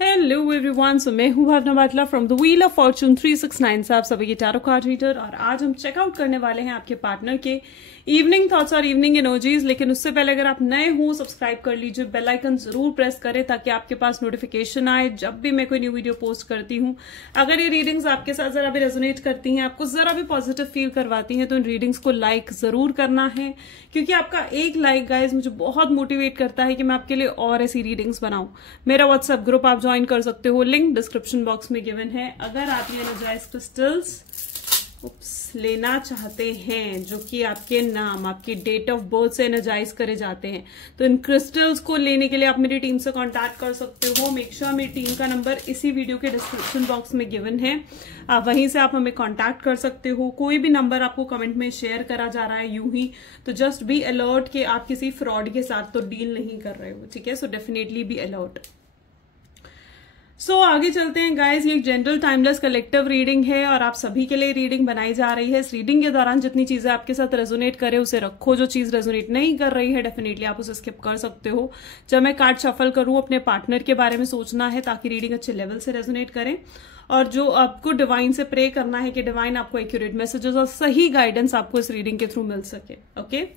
Hello everyone, so मैं हूँ Bhavna Batla from the wheel of fortune 369 से आप सभी के टैरो कार्ड रीडर। और आज हम चेकआउट करने वाले हैं आपके पार्टनर के इवनिंग थॉट्स और इवनिंग एनर्जीज। लेकिन उससे पहले अगर आप नए हो सब्सक्राइब कर लीजिए, बेल आइकन जरूर प्रेस करें ताकि आपके पास नोटिफिकेशन आए जब भी मैं कोई न्यू वीडियो पोस्ट करती हूँ। अगर ये रीडिंग्स आपके साथ जरा भी रेजोनेट करती हैं, आपको जरा भी पॉजिटिव फील करवाती हैं, तो इन रीडिंग्स को लाइक जरूर करना है, क्योंकि आपका एक लाइक गाइज मुझे बहुत मोटिवेट करता है कि मैं आपके लिए और ऐसी रीडिंग्स बनाऊं। मेरा व्हाट्सएप ग्रुप आप ज्वाइन कर सकते हो, लिंक डिस्क्रिप्शन बॉक्स में गिवन है। अगर आप ये एनर्जाइज क्रिस्टल्स लेना चाहते हैं जो कि आपके नाम, आपकी डेट ऑफ बर्थ से एनर्जाइज करे जाते हैं, तो इन क्रिस्टल्स को लेने के लिए आप मेरी टीम से कांटेक्ट कर सकते हो। मेक श्योर मेरी टीम का नंबर इसी वीडियो के डिस्क्रिप्शन बॉक्स में गिवन है, वहीं से आप हमें कांटेक्ट कर सकते हो। कोई भी नंबर आपको कमेंट में शेयर करा जा रहा है यूं ही, तो जस्ट बी अलर्ट कि आप किसी फ्रॉड के साथ तो डील नहीं कर रहे हो, ठीक है। So definitely be alert. आगे चलते हैं गाइज। ये एक जनरल टाइमलेस कलेक्टिव रीडिंग है और आप सभी के लिए रीडिंग बनाई जा रही है। इस रीडिंग के दौरान जितनी चीजें आपके साथ रेजोनेट करे उसे रखो, जो चीज रेजोनेट नहीं कर रही है डेफिनेटली आप उसे स्किप कर सकते हो। जब मैं कार्ड शफल करूं, अपने पार्टनर के बारे में सोचना है ताकि रीडिंग अच्छे लेवल से रेजोनेट करे, और जो आपको डिवाइन से प्रे करना है कि डिवाइन आपको एक्यूरेट मैसेजेस और सही गाइडेंस आपको इस रीडिंग के थ्रू मिल सके। ओके,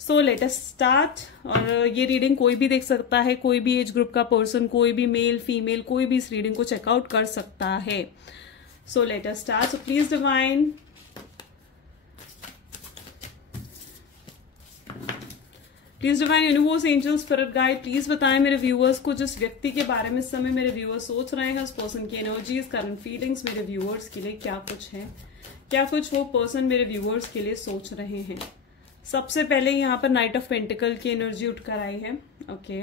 सो लेट अस स्टार्ट। और ये रीडिंग कोई भी देख सकता है, कोई भी एज ग्रुप का पर्सन, कोई भी मेल फीमेल, कोई भी इस रीडिंग को चेकआउट कर सकता है। So let us start. So please divine, universe, angels, spirit guide, please बताएं मेरे व्यूअर्स को जिस व्यक्ति के बारे में इस समय मेरे व्यूअर्स सोच रहे हैं, उस पर्सन की एनर्जीज, करंट फीलिंग्स मेरे व्यूअर्स के लिए क्या कुछ है, क्या कुछ वो पर्सन मेरे व्यूअर्स के लिए सोच रहे हैं। सबसे पहले यहाँ पर नाइट ऑफ पेंटिकल की एनर्जी उठकर आई है। ओके,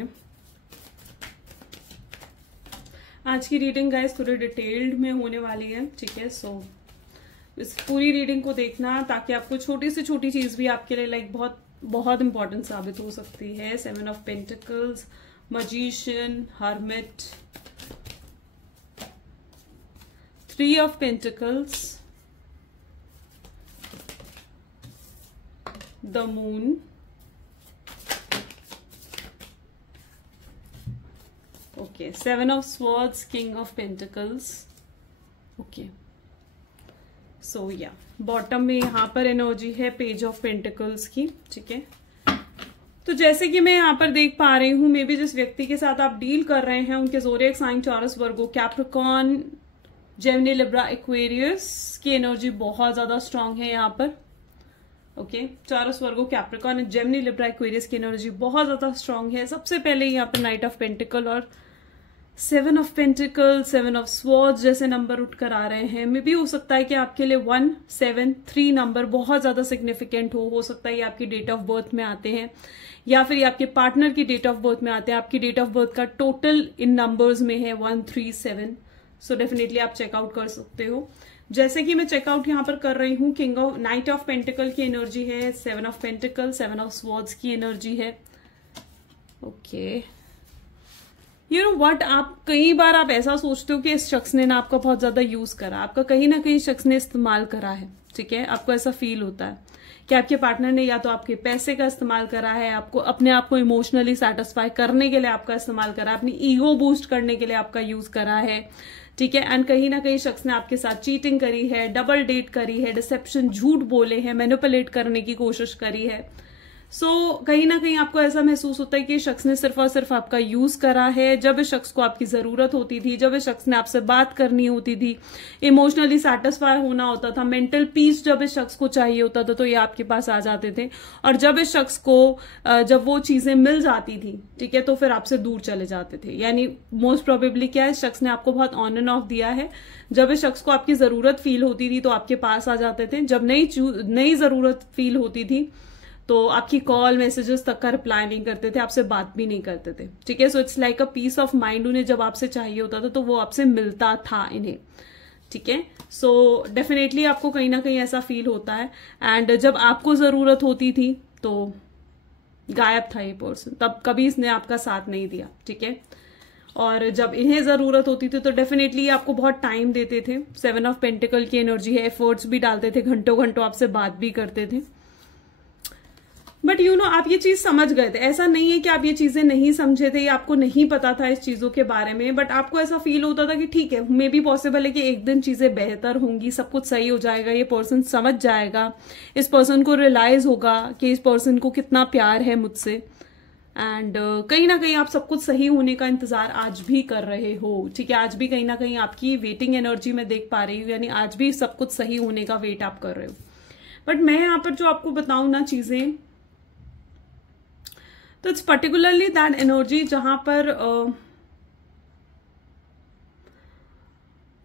आज की रीडिंग गाइस थोड़ी डिटेल्ड में होने वाली है, ठीक है। सो इस पूरी रीडिंग को देखना ताकि आपको छोटी से छोटी चीज भी आपके लिए लाइक बहुत बहुत इंपॉर्टेंट साबित हो सकती है। 7 of pentacles, magician, hermit, 3 of pentacles, the moon, okay, 7 of swords, king of pentacles. Okay, so yeah bottom में यहां पर एनर्जी है पेज ऑफ पेंटिकल्स की, ठीक है। तो जैसे कि मैं यहां पर देख पा रही हूं, मे बी जिस व्यक्ति के साथ आप डील कर रहे हैं उनके ज़ोडिएक साइन टॉरस, वर्गो, कैप्रिकॉर्न, जेमिनी, लिब्रा, एक्वेरियस की एनर्जी बहुत ज्यादा स्ट्रांग है यहाँ पर। ओके, टॉरस, वर्गो, कैप्रिकॉर्न, जेमिनी, लिब्रा, एक्वेरियस की एनर्जी बहुत ज्यादा स्ट्रांग है। सबसे पहले यहाँ पर नाइट ऑफ पेंटिकल और 7 ऑफ पेंटिकल, 7 ऑफ स्वॉर्ड्स जैसे नंबर उठकर आ रहे हैं। मे भी हो सकता है कि आपके लिए 1, 7, 3 नंबर बहुत ज्यादा सिग्निफिकेंट हो सकता है ये आपकी डेट ऑफ बर्थ में आते हैं, या फिर ये आपके पार्टनर की डेट ऑफ बर्थ में आते हैं। आपकी डेट ऑफ बर्थ का टोटल इन नंबर्स में है 1, 3, 7। सो डेफिनेटली आप चेकआउट कर सकते हो। जैसे कि मैं चेकआउट यहां पर कर रही हूं, king of night of pentacle की एनर्जी है, 7 ऑफ पेंटिकल, 7 ऑफ स्वॉर्ड्स की एनर्जी है। ओके, यू नो व्हाट, आप कई बार आप ऐसा सोचते हो कि इस शख्स ने ना आपका बहुत ज्यादा यूज करा, आपका कहीं ना कहीं शख्स ने इस्तेमाल करा है, ठीक है। आपको ऐसा फील होता है कि आपके पार्टनर ने या तो आपके पैसे का इस्तेमाल करा है, आपको अपने आप को इमोशनली सेटिस्फाई करने के लिए आपका इस्तेमाल करा है, अपनी ईगो बूस्ट करने के लिए आपका यूज करा है, ठीक है। एंड कहीं ना कहीं शख्स ने आपके साथ चीटिंग करी है, डबल डेट करी है, डिसेप्शन, झूठ बोले हैं, मैनिपुलेट करने की कोशिश करी है। कहीं ना कहीं आपको ऐसा महसूस होता है कि शख्स ने सिर्फ और सिर्फ आपका यूज करा है। जब इस शख्स को आपकी जरूरत होती थी, जब इस शख्स ने आपसे बात करनी होती थी, इमोशनली सेटिस्फाई होना होता था, मेंटल पीस जब इस शख्स को चाहिए होता था, तो ये आपके पास आ जाते थे। और जब इस शख्स को जब वो चीजें मिल जाती थी, ठीक है, तो फिर आपसे दूर चले जाते थे। यानी मोस्ट प्रोबेबली क्या है, इस शख्स ने आपको बहुत ऑन एंड ऑफ दिया है। जब इस शख्स को आपकी जरूरत फील होती थी तो आपके पास आ जाते थे, जब नई जरूरत फील होती थी तो आपकी कॉल मैसेजेस तक का रिप्लाई नहीं करते थे, आपसे बात भी नहीं करते थे, ठीक है। So it's like a peace of mind, उन्हें जब आपसे चाहिए होता था तो वो आपसे मिलता था इन्हें, ठीक है। सो डेफिनेटली आपको कहीं ना कहीं ऐसा फील होता है। एंड जब आपको जरूरत होती थी तो गायब था ये पर्सन, तब कभी इसने आपका साथ नहीं दिया, ठीक है। और जब इन्हें जरूरत होती थी तो डेफिनेटली आपको बहुत टाइम देते थे। 7 ऑफ पेंटिकल की एनर्जी है, एफर्ट्स भी डालते थे, घंटों घंटों आपसे बात भी करते थे। बट यू नो आप ये चीज समझ गए थे, ऐसा नहीं है कि आप ये चीजें नहीं समझे थे या आपको नहीं पता था इस चीजों के बारे में, बट आपको ऐसा फील होता था कि ठीक है, मे बी पॉसिबल है कि एक दिन चीजें बेहतर होंगी, सब कुछ सही हो जाएगा, ये पर्सन समझ जाएगा, इस पर्सन को रियलाइज होगा कि इस पर्सन को कितना प्यार है मुझसे। एंड कहीं ना कहीं आप सब कुछ सही होने का इंतजार आज भी कर रहे हो, ठीक है, आज भी कहीं ना कहीं आपकी वेटिंग एनर्जी में देख पा रही हूँ, यानी आज भी सब कुछ सही होने का वेट आप कर रहे हो। बट मैं यहाँ पर जो आपको बताऊं ना चीजें, तो इट्स पर्टिकुलरली दैट एनर्जी जहां पर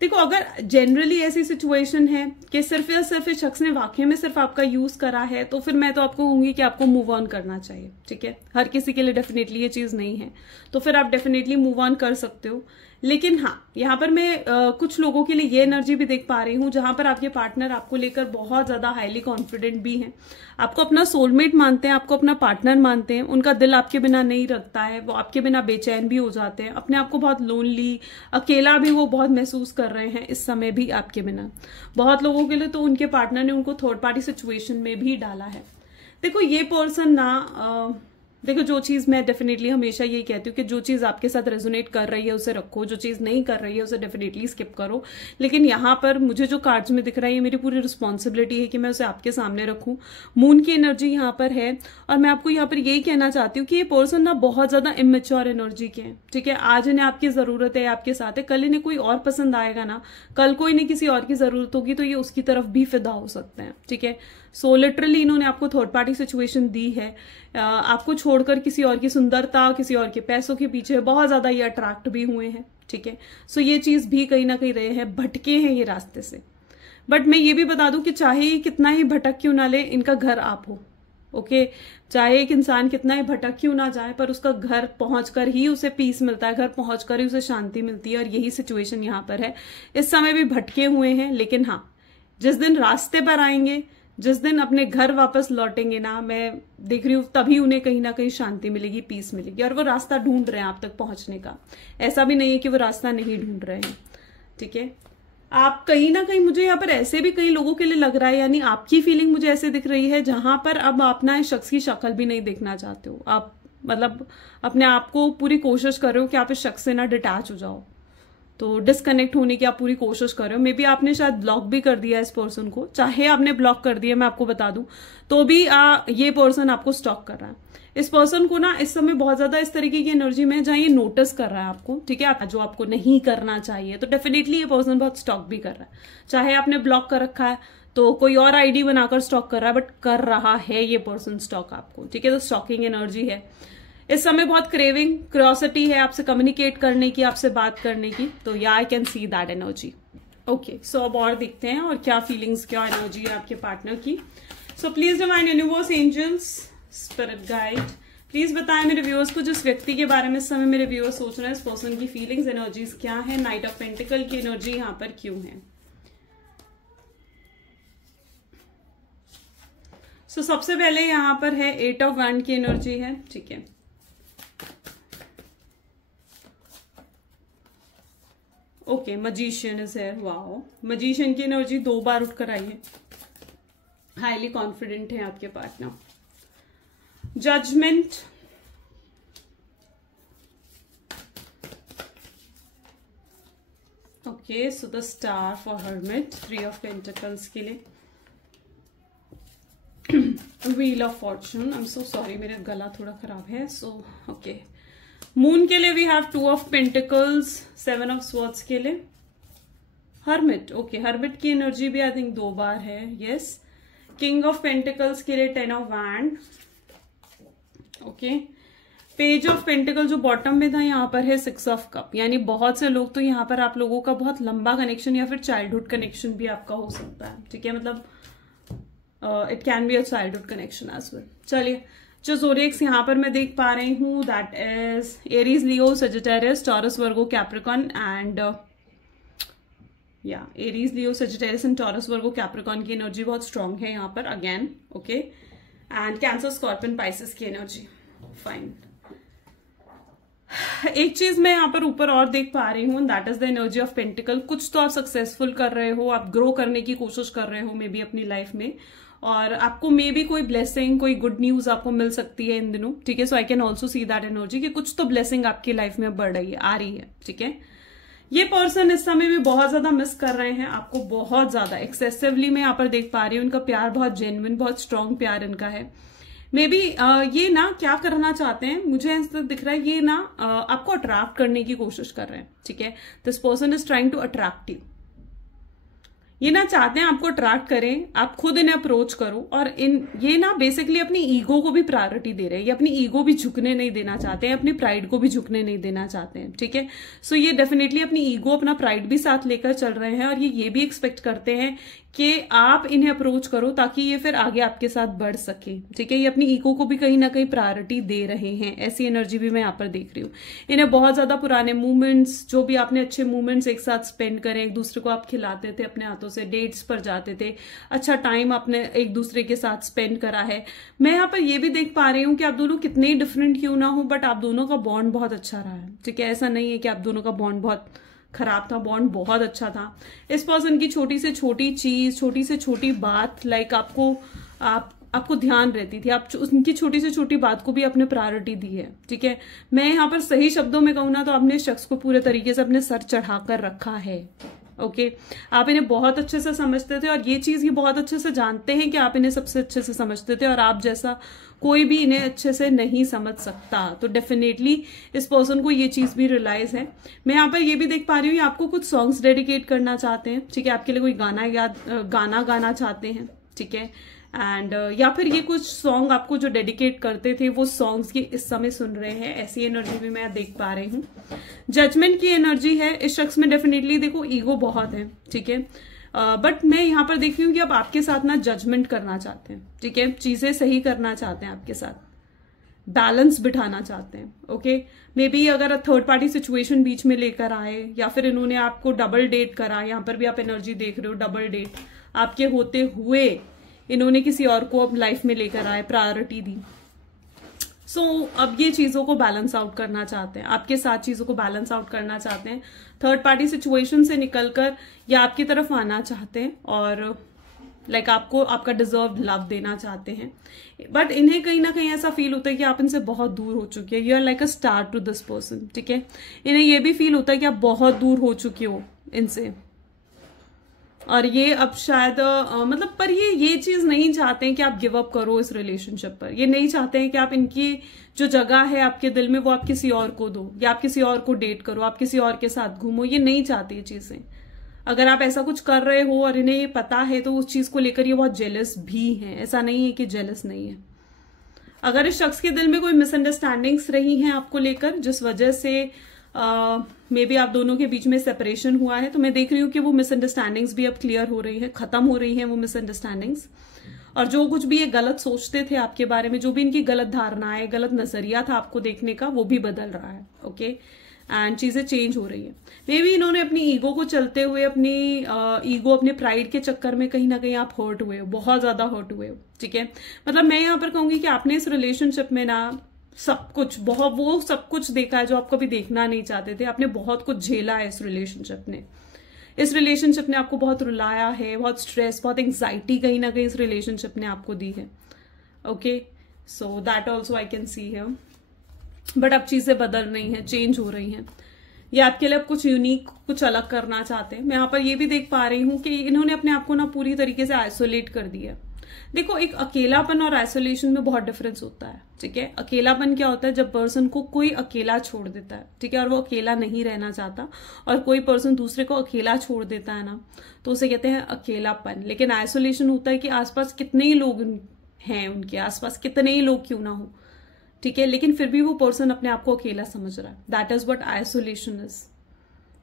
देखो, अगर जनरली ऐसी सिचुएशन है कि सिर्फ या सिर्फ इस शख्स ने वाकई में सिर्फ आपका यूज करा है, तो फिर मैं तो आपको कहूंगी कि आपको मूव ऑन करना चाहिए, ठीक है। हर किसी के लिए डेफिनेटली ये चीज नहीं है, तो फिर आप डेफिनेटली मूव ऑन कर सकते हो। लेकिन हाँ, यहाँ पर मैं कुछ लोगों के लिए ये एनर्जी भी देख पा रही हूँ जहां पर आपके पार्टनर आपको लेकर बहुत ज्यादा हाईली कॉन्फिडेंट भी हैं, आपको अपना सोलमेट मानते हैं, आपको अपना पार्टनर मानते हैं, उनका दिल आपके बिना नहीं रखता है, वो आपके बिना बेचैन भी हो जाते हैं, अपने आप को बहुत लोनली, अकेला भी वो बहुत महसूस कर रहे हैं इस समय भी आपके बिना। बहुत लोगों के लिए तो उनके पार्टनर ने उनको थर्ड पार्टी सिचुएशन में भी डाला है। देखो ये पर्सन ना देखो, जो चीज मैं डेफिनेटली हमेशा यही कहती हूँ कि जो चीज आपके साथ रेजोनेट कर रही है उसे रखो, जो चीज नहीं कर रही है उसे डेफिनेटली स्किप करो। लेकिन यहाँ पर मुझे जो कार्ड्स में दिख रहा है, ये मेरी पूरी रिस्पॉन्सिबिलिटी है कि मैं उसे आपके सामने रखूं। मून की एनर्जी यहाँ पर है, और मैं आपको यहाँ पर यही कहना चाहती हूँ कि ये पर्सन ना बहुत ज्यादा इमेच्योर एनर्जी के हैं, ठीक है। आज इन्हें आपकी जरूरत है, आपके साथ है, कल इन्हें कोई और पसंद आएगा ना, कल को इन्हें किसी और की जरूरत होगी तो ये उसकी तरफ भी फिदा हो सकते हैं, ठीक है। सो लिटरली इन्होंने आपको थर्ड पार्टी सिचुएशन दी है, आपको छोड़कर किसी और की सुंदरता, किसी और के पैसों के पीछे बहुत ज्यादा ये अट्रैक्ट भी हुए हैं, ठीक है। सो ये चीज भी कहीं ना कहीं रहे हैं, भटके हैं ये रास्ते से। बट मैं ये भी बता दूं कि चाहे कितना ही भटक क्यों ना ले, इनका घर आप हो, ओके। चाहे एक इंसान कितना ही भटक क्यों ना जाए, पर उसका घर पहुंचकर ही उसे पीस मिलता है, घर पहुंचकर ही उसे शांति मिलती है, और यही सिचुएशन यहाँ पर है। इस समय भी भटके हुए हैं, लेकिन हाँ, जिस दिन रास्ते पर आएंगे, जिस दिन अपने घर वापस लौटेंगे ना, मैं देख रही हूँ तभी उन्हें कहीं ना कहीं शांति मिलेगी, पीस मिलेगी, और वो रास्ता ढूंढ रहे हैं आप तक पहुंचने का। ऐसा भी नहीं है कि वो रास्ता नहीं ढूंढ रहे हैं, ठीक है। आप कहीं ना कहीं, मुझे यहाँ पर ऐसे भी कई लोगों के लिए लग रहा है, यानी आपकी फीलिंग मुझे ऐसे दिख रही है जहां पर अब आप ना इस शख्स की शक्ल भी नहीं देखना चाहते हो। आप मतलब अपने आप को पूरी कोशिश कर रहे हो कि आप इस शख्स से ना डिटैच हो जाओ, तो डिस्कनेक्ट होने की आप पूरी कोशिश कर रहे हो। मे बी आपने शायद ब्लॉक भी कर दिया इस पर्सन को, चाहे आपने ब्लॉक कर दिया, मैं आपको बता दूं, तो भी ये पर्सन आपको स्टॉक कर रहा है। इस पर्सन को ना इस समय बहुत ज्यादा इस तरीके की एनर्जी में जहां ये नोटिस कर रहा है आपको, ठीक है, जो आपको नहीं करना चाहिए, तो डेफिनेटली ये पर्सन बहुत स्टॉक भी कर रहा है। चाहे आपने ब्लॉक कर रखा है तो कोई और आईडी बनाकर स्टॉक कर रहा है, बट कर रहा है ये पर्सन स्टॉक आपको, ठीक है। तो स्टॉकिंग एनर्जी है इस समय, बहुत क्रेविंग, क्यूरियोसिटी है आपसे कम्युनिकेट करने की, आपसे बात करने की। तो yeah I can see that energy. Okay, so अब और देखते हैं और क्या फीलिंग्स, क्या एनर्जी है आपके पार्टनर की। So please divine universe, angels, spirit guide, please बताएं मेरे व्यूअर्स को, जिस व्यक्ति के बारे में इस समय मेरे व्यूअर्स सोच रहे हैं, इस पर्सन की फीलिंग्स, एनर्जीज क्या है, नाइट ऑफ पेंटिकल की एनर्जी यहाँ पर क्यों है। सो सबसे पहले यहाँ पर है 8 ऑफ वैंड की एनर्जी है, ठीक है। Okay, magician is here. Wow, magician की एनर्जी 2 बार उठकर आई है, हाईली कॉन्फिडेंट है आपके partner. Judgement, okay, so the star for hermit, 3 of pentacles के लिए। Wheel of fortune, I am so sorry, मेरा गला थोड़ा खराब है। सो ओके, मून के लिए we have 2 of pentacles, 7 of swords के लिए। हर्मिट, ओके, हर्मिट की एनर्जी भी आई थिंक 2 बार है, यस। किंग ऑफ पेंटिकल्स के लिए 10 of wand, okay. Page of pentacle जो बॉटम में था, यहाँ पर है 6 ऑफ कप, यानी बहुत से लोग, तो यहाँ पर आप लोगों का बहुत लंबा कनेक्शन या फिर चाइल्डहुड कनेक्शन भी आपका हो सकता है, ठीक है। मतलब it can be a childhood connection as well. चलिए, जो ज़ोडिएक्स यहाँ पर मैं देख पा रही हूँ, that is Aries, Leo, Sagittarius, Taurus, Virgo, Capricorn and yeah Aries, Leo, Sagittarius and Taurus, Virgo, Capricorn की एनर्जी बहुत स्ट्रांग है यहाँ पर again, okay. And Cancer, Scorpion, Pisces की एनर्जी, फाइन। एक चीज मैं यहाँ पर ऊपर और देख पा रही हूँ, that is the energy of pentacle. कुछ तो आप सक्सेसफुल कर रहे हो, आप ग्रो करने की कोशिश कर रहे हो मे बी अपनी लाइफ में, और आपको मे बी कोई ब्लेसिंग, कोई गुड न्यूज आपको मिल सकती है इन दिनों, ठीक है। So I can also see that energy कि कुछ तो ब्लेसिंग आपकी लाइफ में बढ़ रही है, आ रही है, ठीक है। ये पर्सन इस समय में बहुत ज्यादा मिस कर रहे हैं आपको, बहुत ज्यादा एक्सेसिवली मैं यहाँ पर देख पा रही हूँ। इनका प्यार बहुत जेन्युइन, बहुत स्ट्रांग प्यार इनका है। मे बी ये ना क्या करना चाहते हैं, मुझे ऐसा दिख रहा है ये ना आपको अट्रैक्ट करने की कोशिश कर रहे हैं, ठीक है। This person is trying to attract you. ये ना चाहते हैं आपको अट्रैक्ट करें, आप खुद इन्हें अप्रोच करो, और ये ना बेसिकली अपनी ईगो को भी प्रायोरिटी दे रहे हैं। ये अपनी ईगो भी झुकने नहीं देना चाहते हैं, अपनी प्राइड को भी झुकने नहीं देना चाहते हैं, ठीक है। सो ये डेफिनेटली अपनी ईगो, अपना प्राइड भी साथ लेकर चल रहे हैं, और ये भी एक्सपेक्ट करते हैं कि आप इन्हें अप्रोच करो ताकि ये फिर आगे आपके साथ बढ़ सके, ठीक है। ये अपनी ईगो को भी कहीं ना कहीं प्रायोरिटी दे रहे हैं, ऐसी एनर्जी भी मैं यहाँ पर देख रही हूँ। इन्हें बहुत ज्यादा पुराने मूवमेंट्स, जो भी आपने अच्छे मूवमेंट्स एक साथ स्पेंड करें, एक दूसरे को आप खिलाते थे अपने हाथों से, डेट्स पर जाते थे, अच्छा टाइम आपने एक दूसरे के साथ स्पेंड करा है। मैं यहाँ पर ये भी देख पा रही हूँ कि आप दोनों कितने ही डिफरेंट क्यों ना हो, बट आप दोनों का बॉन्ड बहुत अच्छा रहा है, ठीक है। ऐसा नहीं है कि आप दोनों का बॉन्ड बहुत खराब था, बॉन्ड बहुत अच्छा था। इस पर्सन की छोटी से छोटी चीज, छोटी से छोटी बात, लाइक आपको ध्यान रहती थी, आप उनकी छोटी से छोटी बात को भी आपने प्रायोरिटी दी है, ठीक है। मैं यहाँ पर सही शब्दों में कहूँ ना तो आपने शख्स को पूरे तरीके से अपने सर चढ़ाकर रखा है, ओके। आप इन्हें बहुत अच्छे से समझते थे, और ये चीज ये बहुत अच्छे से जानते हैं कि आप इन्हें सबसे अच्छे से समझते थे, और आप जैसा कोई भी इन्हें अच्छे से नहीं समझ सकता। तो डेफिनेटली इस पर्सन को ये चीज भी रियलाइज है। मैं यहाँ पर ये भी देख पा रही हूँ, आपको कुछ सॉन्ग्स डेडिकेट करना चाहते हैं, ठीक है। आपके लिए कोई गाना गाना चाहते हैं, ठीक है। एंड या फिर ये कुछ सॉन्ग आपको जो डेडिकेट करते थे, वो सॉन्ग्स ये इस समय सुन रहे हैं, ऐसी एनर्जी भी मैं देख पा रही हूँ। जजमेंट की एनर्जी है इस शख्स में, डेफिनेटली देखो ईगो बहुत है, ठीक है। बट मैं यहाँ पर देख रही हूँ कि अब आपके साथ ना जजमेंट करना चाहते हैं, ठीक है। चीजें सही करना चाहते हैं, आपके साथ बैलेंस बिठाना चाहते हैं, ओके। मे बी अगर थर्ड पार्टी सिचुएशन बीच में लेकर आए, या फिर इन्होंने आपको डबल डेट करा, यहाँ पर भी आप एनर्जी देख रहे हो, डबल डेट आपके होते हुए इन्होंने किसी और को अब लाइफ में लेकर आए, प्रायोरिटी दी। सो अब ये चीजों को बैलेंस आउट करना चाहते हैं, आपके साथ चीजों को बैलेंस आउट करना चाहते हैं, थर्ड पार्टी सिचुएशन से निकलकर या आपकी तरफ आना चाहते हैं, और लाइक आपको आपका डिजर्व लव देना चाहते हैं। बट इन्हें कहीं ना कहीं ऐसा फील होता है कि आप इनसे बहुत दूर हो चुके हैं, you are like a star to this person, ठीक है। इन्हें ये भी फील होता है कि आप बहुत दूर हो चुके हो इनसे, और ये अब शायद मतलब पर ये चीज नहीं चाहते हैं कि आप गिव अप करो इस रिलेशनशिप पर। ये नहीं चाहते हैं कि आप इनकी जो जगह है आपके दिल में वो आप किसी और को दो, या आप किसी और को डेट करो, आप किसी और के साथ घूमो। ये नहीं चाहते ये चीजें। अगर आप ऐसा कुछ कर रहे हो और इन्हें ये पता है, तो उस चीज को लेकर ये बहुत जेलस भी हैं। ऐसा नहीं है कि जेलस नहीं है। अगर इस शख्स के दिल में कोई मिसअंडरस्टैंडिंग्स रही हैं आपको लेकर, जिस वजह से मे बी आप दोनों के बीच में सेपरेशन हुआ है, तो मैं देख रही हूँ कि वो मिसअंडरस्टैंडिंग्स भी अब क्लियर हो रही है, खत्म हो रही है वो मिसअंडरस्टैंडिंग्स। और जो कुछ भी ये गलत सोचते थे आपके बारे में, जो भी इनकी गलत धारणाएं, गलत नजरिया था आपको देखने का, वो भी बदल रहा है, ओके। एंड चीजें चेंज हो रही है। मे बी इन्होंने अपनी ईगो को चलते हुए, अपनी ईगो, अपने प्राइड के चक्कर में कहीं ना कहीं आप हर्ट हुए हो, बहुत ज्यादा हर्ट हुए हो, ठीक है। मतलब मैं यहाँ पर कहूंगी कि आपने इस रिलेशनशिप में ना सब कुछ, बहुत वो सब कुछ देखा है जो आप कभी देखना नहीं चाहते थे। आपने बहुत कुछ झेला है इस रिलेशनशिप ने। इस रिलेशनशिप ने आपको बहुत रुलाया है, बहुत स्ट्रेस, बहुत एंग्जाइटी कहीं ना कहीं इस रिलेशनशिप ने आपको दी है, okay. So that also I can see here. But अब चीजें बदल रही हैं, चेंज हो रही हैं। ये आपके लिए अब कुछ यूनिक, कुछ अलग करना चाहते हैं। मैं यहाँ पर ये भी देख पा रही हूँ कि इन्होंने अपने आप को ना पूरी तरीके से आइसोलेट कर दिया। देखो, एक अकेलापन और आइसोलेशन में बहुत डिफरेंस होता है, ठीक है। अकेलापन क्या होता है? जब पर्सन को कोई अकेला छोड़ देता है, ठीक है, और वो अकेला नहीं रहना चाहता, और कोई पर्सन दूसरे को अकेला छोड़ देता है ना, तो उसे कहते हैं अकेलापन। लेकिन आइसोलेशन होता है कि आसपास कितने ही लोग हैं, उनके आसपास कितने ही लोग क्यों ना हो, ठीक है, लेकिन फिर भी वो पर्सन अपने आप को अकेला समझ रहा है। That is what isolation is.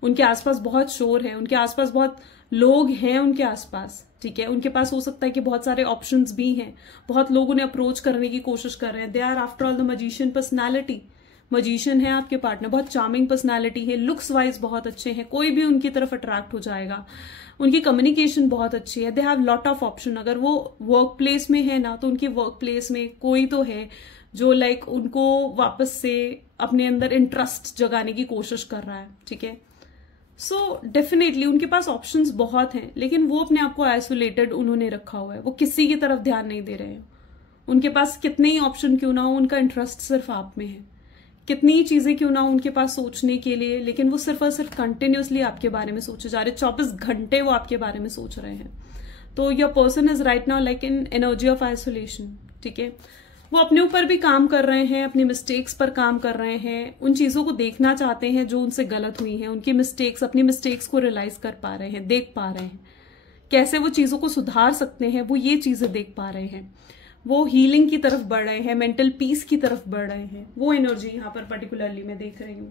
उनके आसपास बहुत शोर है, उनके आसपास बहुत लोग हैं, उनके आसपास, ठीक है। उनके पास हो सकता है कि बहुत सारे ऑप्शंस भी हैं, बहुत लोग उन्हें अप्रोच करने की कोशिश कर रहे हैं। They are after all the magician personality. Magician है आपके पार्टनर, बहुत चार्मिंग पर्सनैलिटी है, लुक्स वाइज बहुत अच्छे हैं, कोई भी उनकी तरफ अट्रैक्ट हो जाएगा। उनकी कम्युनिकेशन बहुत अच्छी है, they have lot of option. अगर वो वर्क प्लेस में है ना, तो उनकी वर्क प्लेस में कोई तो है जो लाइक उनको वापस से अपने अंदर इंटरेस्ट जगाने की कोशिश कर रहा है, ठीक है। सो डेफिनेटली उनके पास ऑप्शंस बहुत हैं, लेकिन वो अपने आप को आइसोलेटेड उन्होंने रखा हुआ है, वो किसी की तरफ ध्यान नहीं दे रहे हैं। उनके पास कितने ही ऑप्शन क्यों ना हो, उनका इंटरेस्ट सिर्फ आप में है। कितनी ही चीजें क्यों ना हो उनके पास सोचने के लिए, लेकिन वो सिर्फ और सिर्फ कंटिन्यूसली आपके बारे में सोचे जा रहे हैं। 24 घंटे वो आपके बारे में सोच रहे हैं। तो your person is right now like in energy of isolation, ठीक है। वो अपने ऊपर भी काम कर रहे हैं, अपनी मिस्टेक्स पर काम कर रहे हैं, उन चीजों को देखना चाहते हैं जो उनसे गलत हुई हैं, उनकी मिस्टेक्स, अपनी मिस्टेक्स को रियलाइज कर पा रहे हैं, देख पा रहे हैं कैसे वो चीजों को सुधार सकते हैं, वो ये चीजें देख पा रहे हैं। वो हीलिंग की तरफ बढ़ रहे हैं, मेंटल पीस की तरफ बढ़ रहे हैं। वो एनर्जी यहां पर पर्टिकुलरली मैं देख रही हूं।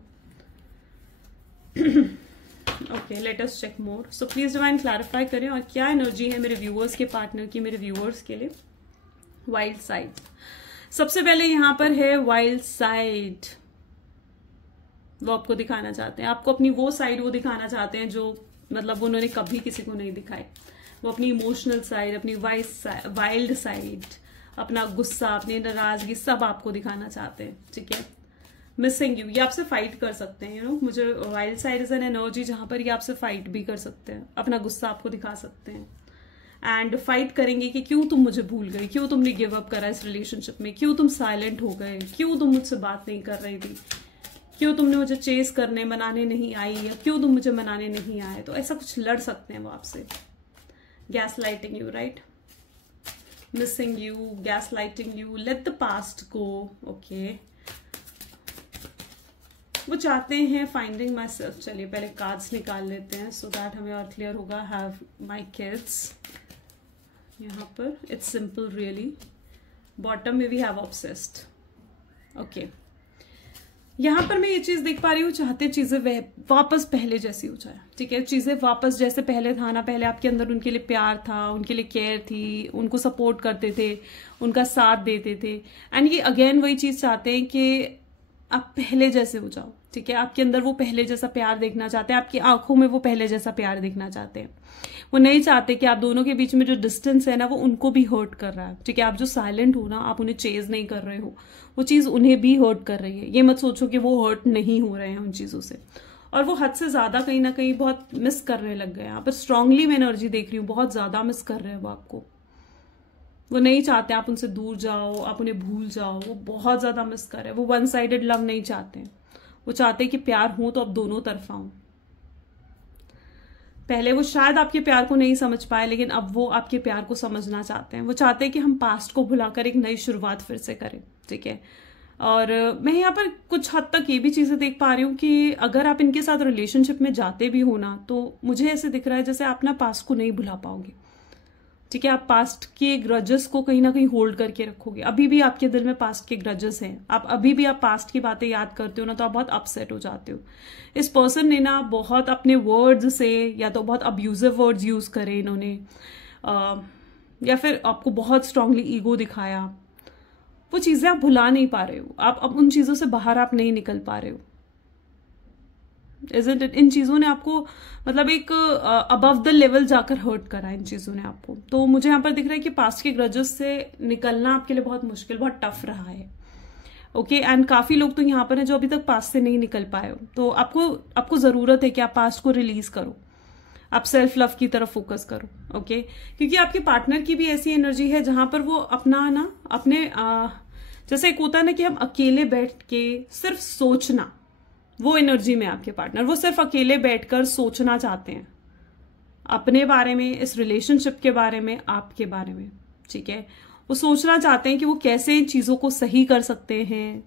Okay, let us check more. So please divine clarify करें और क्या एनर्जी है मेरे व्यूअर्स के पार्टनर की, मेरे व्यूअर्स के लिए। वाइल्ड साइड सबसे पहले यहां पर है, वाइल्ड साइड वो आपको दिखाना चाहते हैं, आपको अपनी वो साइड वो दिखाना चाहते हैं जो मतलब उन्होंने कभी किसी को नहीं दिखाई। वो अपनी इमोशनल साइड, अपनी वाइल्ड साइड, अपना गुस्सा, अपनी नाराजगी सब आपको दिखाना चाहते हैं, ठीक है। मिसिंग यू, ये आपसे फाइट कर सकते हैं, यू नो। मुझे wild side is an energy जहां पर ये आपसे फाइट भी कर सकते हैं, अपना गुस्सा आपको दिखा सकते हैं एंड फाइट करेंगे कि क्यों तुम मुझे भूल गई, क्यों तुमने गिव अप करा इस रिलेशनशिप में, क्यों तुम साइलेंट हो गए, क्यों तुम मुझसे बात नहीं कर रही थी, क्यों तुमने मुझे चेस करने मनाने नहीं आई, या क्यों तुम मुझे मनाने नहीं आए। तो ऐसा कुछ लड़ सकते हैं वो आपसे। Gas lighting you, right, missing you, gas lighting you, let the past go. Okay, वो चाहते हैं फाइंडिंग माई सेल्फ। चलिए पहले कार्ड्स निकाल लेते हैं सो दैट हमें और क्लियर होगा। हैव माई किड्स, यहाँ पर इट्स सिंपल रियली। बॉटम में वी हैव ऑब्सेस्ड। ओके, यहां पर मैं ये चीज देख पा रही हूँ, चाहते चीजें वापस पहले जैसी हो जाए, ठीक है। चीजें वापस जैसे पहले था ना, पहले आपके अंदर उनके लिए प्यार था, उनके लिए केयर थी, उनको सपोर्ट करते थे, उनका साथ देते थे। एंड ये अगेन वही चीज चाहते हैं कि आप पहले जैसे हो जाओ, ठीक है। आपके अंदर वो पहले जैसा प्यार देखना चाहते हैं, आपकी आंखों में वो पहले जैसा प्यार देखना चाहते हैं। वो नहीं चाहते कि आप दोनों के बीच में जो डिस्टेंस है ना, वो उनको भी हर्ट कर रहा है, ठीक है। आप जो साइलेंट हो ना, आप उन्हें चेज नहीं कर रहे हो, वो चीज उन्हें भी हर्ट कर रही है। ये मत सोचो कि वो हर्ट नहीं हो रहे हैं उन चीजों से, और वो हद से ज्यादा कहीं ना कहीं बहुत मिस करने लग गए। यहाँ पर स्ट्रांगली मैं एनर्जी देख रही हूँ, बहुत ज्यादा मिस कर रहे हैं वो आपको। वो नहीं चाहते आप उनसे दूर जाओ, आप उन्हें भूल जाओ, वो बहुत ज्यादा मिस कर रहे हैं। वो वन साइडेड लव नहीं चाहते, वो चाहते कि प्यार हो तो अब दोनों तरफा हो। पहले वो शायद आपके प्यार को नहीं समझ पाए, लेकिन अब वो आपके प्यार को समझना चाहते हैं। वो चाहते हैं कि हम पास्ट को भुलाकर एक नई शुरुआत फिर से करें, ठीक है। और मैं यहाँ पर कुछ हद तक ये भी चीजें देख पा रही हूँ कि अगर आप इनके साथ रिलेशनशिप में जाते भी हो ना, तो मुझे ऐसे दिख रहा है जैसे आप ना पास्ट को नहीं भुला पाओगे, ठीक है। आप पास्ट के ग्रजेस को कहीं ना कहीं होल्ड करके रखोगे। अभी भी आपके दिल में पास्ट के ग्रजेस हैं, आप अभी भी आप पास्ट की बातें याद करते हो ना, तो आप बहुत अपसेट हो जाते हो। इस पर्सन ने ना बहुत अपने वर्ड्स से, या तो बहुत अब्यूजिव वर्ड्स यूज करे इन्होंने, या फिर आपको बहुत स्ट्रांगली ईगो दिखाया। वो चीजें आप भुला नहीं पा रहे हो, आप अब उन चीजों से बाहर आप नहीं निकल पा रहे हो। Isn't it? इन चीजों ने आपको मतलब एक अबव द लेवल जाकर हर्ट करा इन चीजों ने आपको। तो मुझे यहाँ पर दिख रहा है कि पास्ट के ग्रजेस से निकलना आपके लिए बहुत मुश्किल, बहुत टफ रहा है। ओके, एंड काफी लोग तो यहाँ पर हैं जो अभी तक पास्ट से नहीं निकल पाए हो। तो आपको जरूरत है कि आप पास्ट को रिलीज करो, आप सेल्फ लव की तरफ फोकस करो। ओके, क्योंकि आपके पार्टनर की भी ऐसी एनर्जी है जहां पर वो अपना ना अपने जैसे एक होता है ना कि हम अकेले बैठ के सिर्फ सोचना, वो एनर्जी में आपके पार्टनर वो सिर्फ अकेले बैठकर सोचना चाहते हैं अपने बारे में, इस रिलेशनशिप के बारे में, आपके बारे में, ठीक है। वो सोचना चाहते हैं कि वो कैसे इन चीजों को सही कर सकते हैं,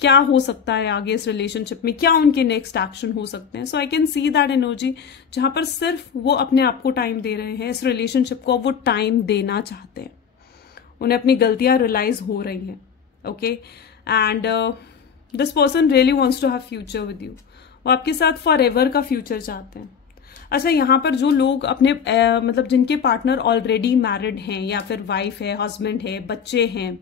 क्या हो सकता है आगे इस रिलेशनशिप में, क्या उनके नेक्स्ट एक्शन हो सकते हैं। So I can see that energy जहां पर सिर्फ वो अपने आप को टाइम दे रहे हैं, इस रिलेशनशिप को वो टाइम देना चाहते हैं, उन्हें अपनी गलतियां रियलाइज हो रही हैं। Okay, and this person really wants to have future with you. वो आपके साथ फॉर एवर का फ्यूचर चाहते हैं। अच्छा, यहाँ पर जो लोग अपने मतलब जिनके पार्टनर ऑलरेडी मैरिड हैं, या फिर वाइफ है, हस्बैंड है, बच्चे हैं,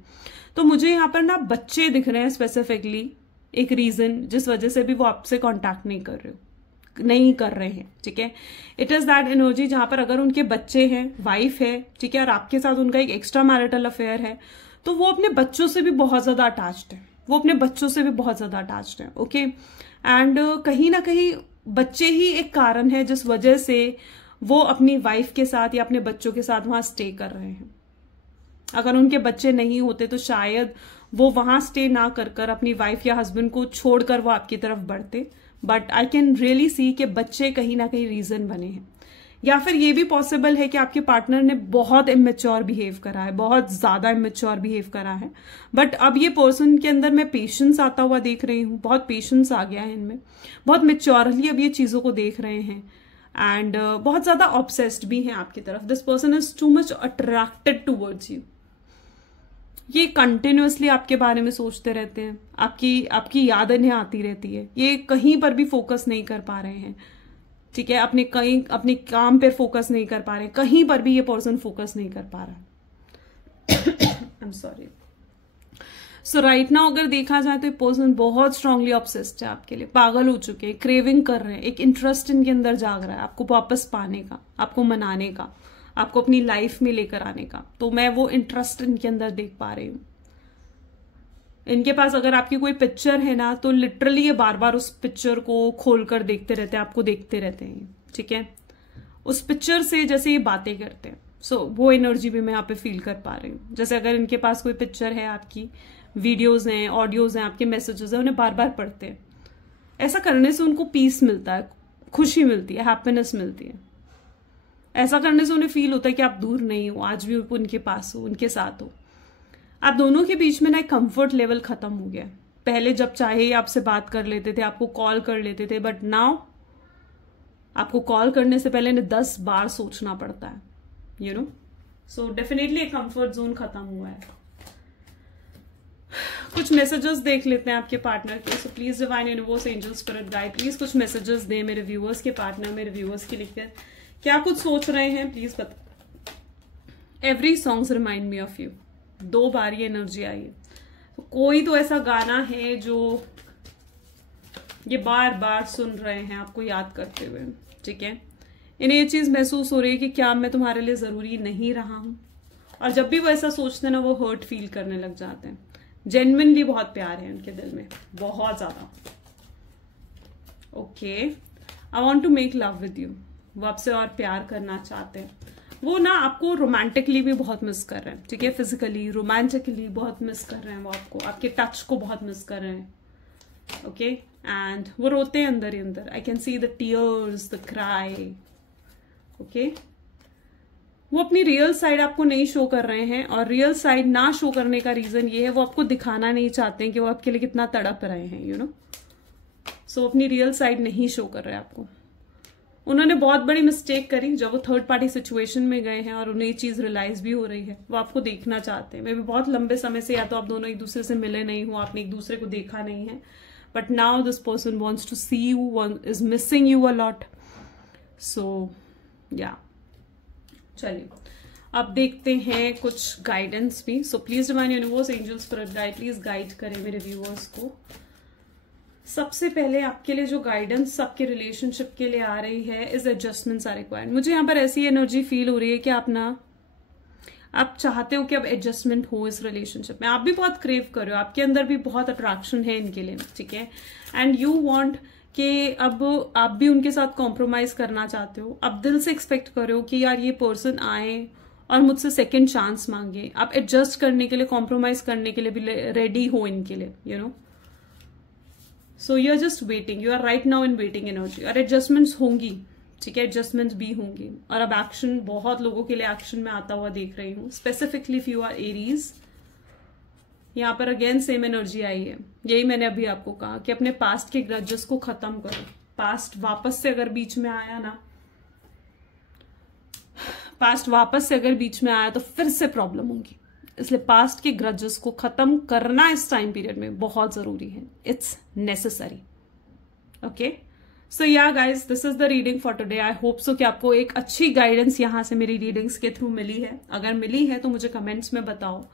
तो मुझे यहाँ पर ना बच्चे दिख रहे हैं स्पेसिफिकली, एक रीजन जिस वजह से भी वो आपसे कांटेक्ट नहीं कर रहे हैं, ठीक है। इट इज दैट एनर्जी जहां पर अगर उनके बच्चे हैं, वाइफ है, ठीक है, और आपके साथ उनका एक एक्स्ट्रा मैरिटल अफेयर है, तो वो अपने बच्चों से भी बहुत ज्यादा अटैच्ड है, वो अपने बच्चों से भी बहुत ज्यादा अटैच्ड है। ओके, एंड कहीं ना कहीं बच्चे ही एक कारण है जिस वजह से वो अपनी वाइफ के साथ या अपने बच्चों के साथ वहां स्टे कर रहे हैं। अगर उनके बच्चे नहीं होते तो शायद वो वहां स्टे ना कर कर अपनी वाइफ या हस्बैंड को छोड़कर वो आपकी तरफ बढ़ते। But I can really see कि बच्चे कहीं ना कहीं रीजन बने हैं। या फिर ये भी पॉसिबल है कि आपके पार्टनर ने बहुत इमेच्योर बिहेव करा है, बहुत ज्यादा इमेच्योर बिहेव करा है, बट अब ये पर्सन के अंदर मैं पेशेंस आता हुआ देख रही हूँ, बहुत पेशेंस आ गया है इनमें, बहुत मेच्योरली अब ये चीजों को देख रहे हैं एंड बहुत ज्यादा ऑब्सेस्ड भी हैं आपकी तरफ। This person is too much attracted towards you. ये कंटिन्यूअसली आपके बारे में सोचते रहते हैं, आपकी याद इन्हें आती रहती है, ये कहीं पर भी फोकस नहीं कर पा रहे हैं। ठीक है, अपने काम पर फोकस नहीं कर पा रहे, कहीं पर भी ये पर्सन फोकस नहीं कर पा रहा। I am sorry. So right now अगर देखा जाए तो ये पर्सन बहुत स्ट्रांगली ऑब्सेस्ड है आपके लिए, पागल हो चुके हैं, क्रेविंग कर रहे हैं, एक इंटरेस्ट इनके अंदर जाग रहा है आपको वापस पाने का, आपको मनाने का, आपको अपनी लाइफ में लेकर आने का। तो मैं वो इंटरेस्ट इनके अंदर देख पा रही हूँ। इनके पास अगर आपकी कोई पिक्चर है ना तो लिटरली ये बार बार उस पिक्चर को खोलकर देखते रहते हैं, आपको देखते रहते हैं। ठीक है, उस पिक्चर से जैसे ये बातें करते हैं। सो वो एनर्जी भी मैं यहाँ पे फील कर पा रही हूँ। जैसे अगर इनके पास कोई पिक्चर है, आपकी वीडियोज हैं, ऑडियोज हैं, आपके मैसेजेस हैं, उन्हें बार बार पढ़ते हैं। ऐसा करने से उनको पीस मिलता है, खुशी मिलती है, हैप्पीनेस मिलती है। ऐसा करने से उन्हें फील होता है कि आप दूर नहीं हो, आज भी उनके पास हो, उनके साथ हो। आप दोनों के बीच में ना एक कंफर्ट लेवल खत्म हो गया। पहले जब चाहे आपसे बात कर लेते थे, आपको कॉल कर लेते थे, बट नाउ आपको कॉल करने से पहले इन्हें 10 बार सोचना पड़ता है, यू नो। सो डेफिनेटली एक कंफर्ट जोन खत्म हुआ है। कुछ मैसेजेस देख लेते हैं आपके पार्टनर के। सो please divine universe, angel, spirit guide, please कुछ मैसेजेस दें मेरे व्यूअर्स के पार्टनर, मेरे व्यूअर्स के लिए क्या कुछ सोच रहे हैं, प्लीज बता। Every songs remind me of you, 2 बार ये एनर्जी आई है। तो कोई तो ऐसा गाना है जो ये बार बार सुन रहे हैं आपको याद करते हुए। ठीक है, इन्हें ये चीज महसूस हो रही है कि क्या मैं तुम्हारे लिए जरूरी नहीं रहा हूं। और जब भी वो ऐसा सोचते हैं ना, वो हर्ट फील करने लग जाते हैं। जेन्युइनली बहुत प्यार है उनके दिल में, बहुत ज्यादा। Okay, I want to make love with you, वो आपसे और प्यार करना चाहते हैं। वो ना आपको रोमांटिकली भी बहुत मिस कर रहे हैं। ठीक है, फिजिकली रोमांटिकली बहुत मिस कर रहे हैं वो आपको, आपके टच को बहुत मिस कर रहे हैं। ओके, एंड वो रोते हैं अंदर ही अंदर। आई can see the tears, the cry. Okay, वो अपनी रियल साइड आपको नहीं शो कर रहे हैं, और रियल साइड ना शो करने का रीजन ये है वो आपको दिखाना नहीं चाहते हैं कि वो आपके लिए कितना तड़प रहे हैं, यू नो। सो अपनी रियल साइड नहीं शो कर रहे हैं आपको। उन्होंने बहुत बड़ी मिस्टेक करी जब वो थर्ड पार्टी सिचुएशन में गए हैं, और उन्हें ये चीज रियलाइज भी हो रही है। वो आपको देखना चाहते हैं। मैं भी बहुत लंबे समय से, या तो आप दोनों एक दूसरे से मिले नहीं हो, आपने एक दूसरे को देखा नहीं है, but now this person wants to see you, is missing you a lot. So yeah चलिए अब देखते हैं कुछ गाइडेंस भी। So please divine universe, angel, spirit guide, please guide करें मेरे व्यूअर्स को। सबसे पहले आपके लिए जो गाइडेंस आपके रिलेशनशिप के लिए आ रही है, इज एडजस्टमेंट्स आर रिक्वायर्ड। मुझे यहाँ पर ऐसी एनर्जी फील हो रही है कि आप चाहते हो कि अब एडजस्टमेंट हो इस रिलेशनशिप में। आप भी बहुत क्रेव कर रहे हो, आपके अंदर भी बहुत अट्रैक्शन है इनके लिए। ठीक है, एंड यू वांट कि अब आप भी उनके साथ कॉम्प्रोमाइज करना चाहते हो। आप दिल से एक्सपेक्ट कर रहे हो कि यार ये पर्सन आए और मुझसे सेकेंड चांस मांगे। आप एडजस्ट करने के लिए, कॉम्प्रोमाइज करने के लिए भी रेडी हो इनके लिए, you know. So you are just waiting, you are right now in waiting energy. और एडजस्टमेंट्स होंगी, ठीक है, एडजस्टमेंट्स भी होंगी। और अब एक्शन, बहुत लोगों के लिए एक्शन में आता हुआ देख रही हूँ। Specifically if you are Aries, यहाँ पर अगेन सेम एनर्जी आई है। यही मैंने अभी आपको कहा कि अपने पास्ट के ग्रजेस को खत्म करो। पास्ट वापस से अगर बीच में आया ना, पास्ट वापस से अगर बीच में आया तो फिर से प्रॉब्लम होगी। इसलिए पास्ट के ग्रजेस को खत्म करना इस टाइम पीरियड में बहुत जरूरी है। It's necessary. Okay, so yeah guys, this is the reading for today. I hope so कि आपको एक अच्छी गाइडेंस यहाँ से मेरी रीडिंग्स के थ्रू मिली है। अगर मिली है तो मुझे कमेंट्स में बताओ।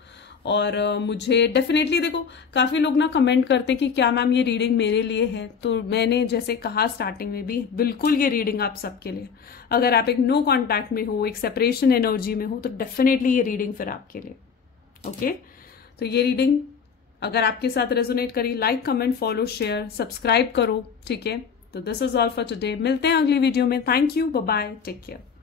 और मुझे डेफिनेटली, देखो काफी लोग ना कमेंट करते हैं कि क्या मैम ये रीडिंग मेरे लिए है। तो मैंने जैसे कहा स्टार्टिंग में भी, बिल्कुल ये रीडिंग आप सबके लिए। अगर आप एक नो कॉन्टैक्ट में हो, एक सेपरेशन एनर्जी में हो, तो डेफिनेटली ये रीडिंग फिर आपके लिए। ओके, तो ये रीडिंग अगर आपके साथ रेजोनेट करी, like, comment, follow, share, subscribe करो, ठीक है। तो this is all for today. मिलते हैं अगली वीडियो में। Thank you, bye bye, take care.